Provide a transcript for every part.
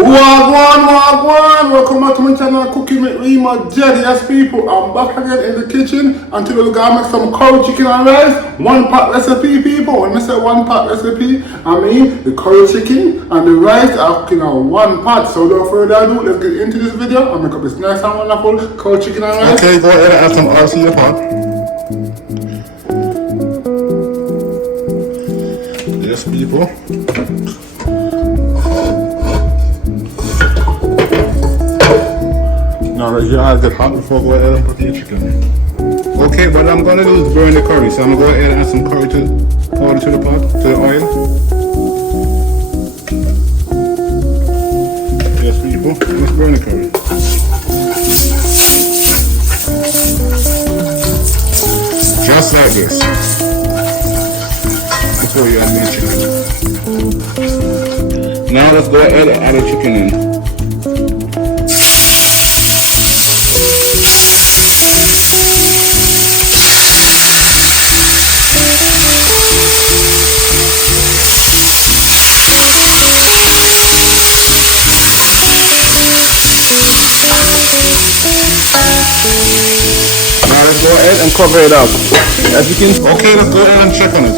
Wagwan, welcome back to my channel, Cooking with Rima Jedi. Yes people, I'm back again in the kitchen and today we're gonna make some curry chicken and rice. One pot recipe people. When I say one pot recipe, I mean the curry chicken and the rice are cooking on one pot. So without further ado, let's get into this video and make up this nice and wonderful curry chicken and rice. Okay, go ahead and add some oil in your pot. Yes people. Now right here, I'll get hot before I go ahead and put the chicken. Okay, what I'm gonna do is burn the curry. So I'm gonna go ahead and add some curry powder to the pot, to the oil. Yes, people, let's burn the curry. Just like this. Before you add the chicken. Now let's go ahead and add the chicken in. Now let's go ahead and cover it up. As you can, okay, let's go ahead and check on it.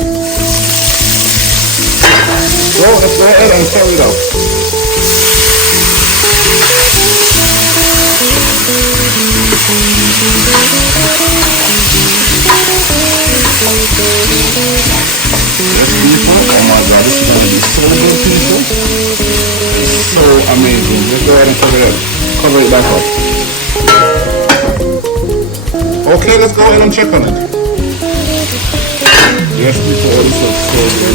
So let's go ahead and cover it up. Yes, people. Oh my God, this is gonna be so good, people. It's so amazing. Let's go ahead and cover it up. Cover it back up. Okay, let's go ahead and check on it. Yes, people, this looks so good.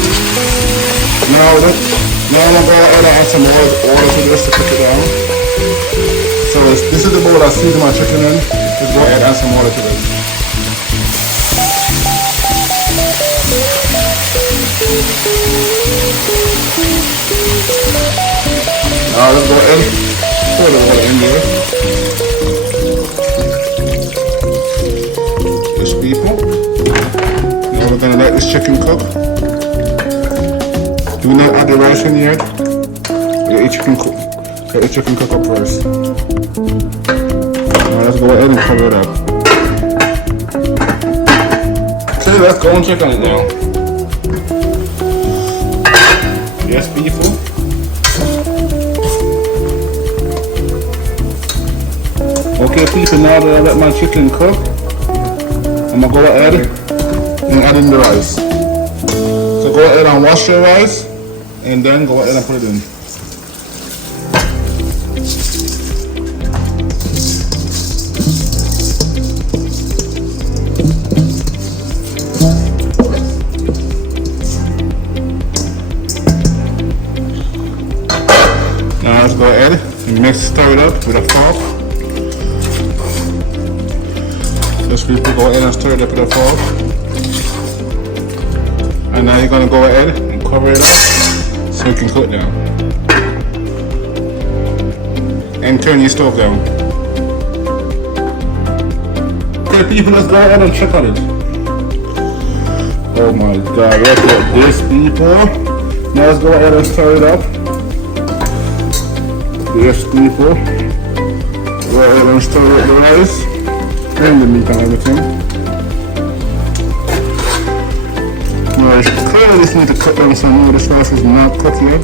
Now I'm going to go ahead and add some water to this to cook it down. So this is the bowl I seasoned my chicken in. Let's go ahead and add some water to this. Now let's go ahead and pour the water in there. People. Now we're gonna let this chicken cook. Do not add the rice in yet. Let the chicken cook. Let the chicken cook up first. Now let's go ahead and cover it up. Okay, let's go and check on it now. Yes, people. Okay, people. Now that I let my chicken cook, I'm gonna go ahead and add in the rice. So go ahead and wash your rice and then go ahead and put it in. Now let's go ahead and stir it up with a fork. Just people go ahead and stir it up with a fork. And now you're gonna go ahead and cover it up so you can cook down. And turn your stove down. Okay people, let's go ahead and check on it. Oh my God, look at this people. Now let's go ahead and stir it up. Yes people. Go ahead and stir up the rice. And the meat and everything. Now clearly just need to cut down some more. This rice is not cooked yet.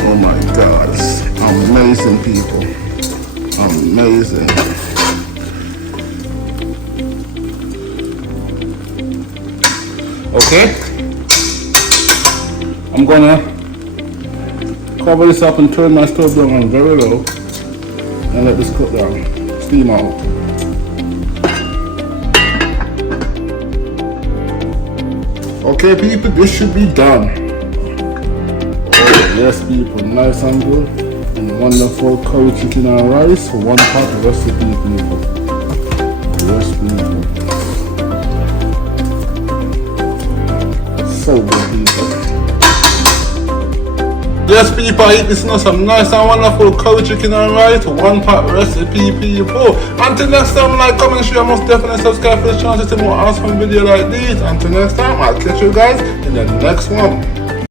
Oh my God, it's amazing people. Amazing. Okay. I'm gonna cover this up and turn my stove down on very low. And let this cook down, steam out. Okay people, this should be done. Oh yes people, nice and good. And wonderful curry chicken and rice for one pot recipe people. Yes people. So good people. Yes people, I eat this now some nice and wonderful curry chicken and rice, one pot recipe people. Until next time, like, comment, share, most definitely subscribe for the channel to see more awesome videos like these. Until next time, I'll catch you guys in the next one.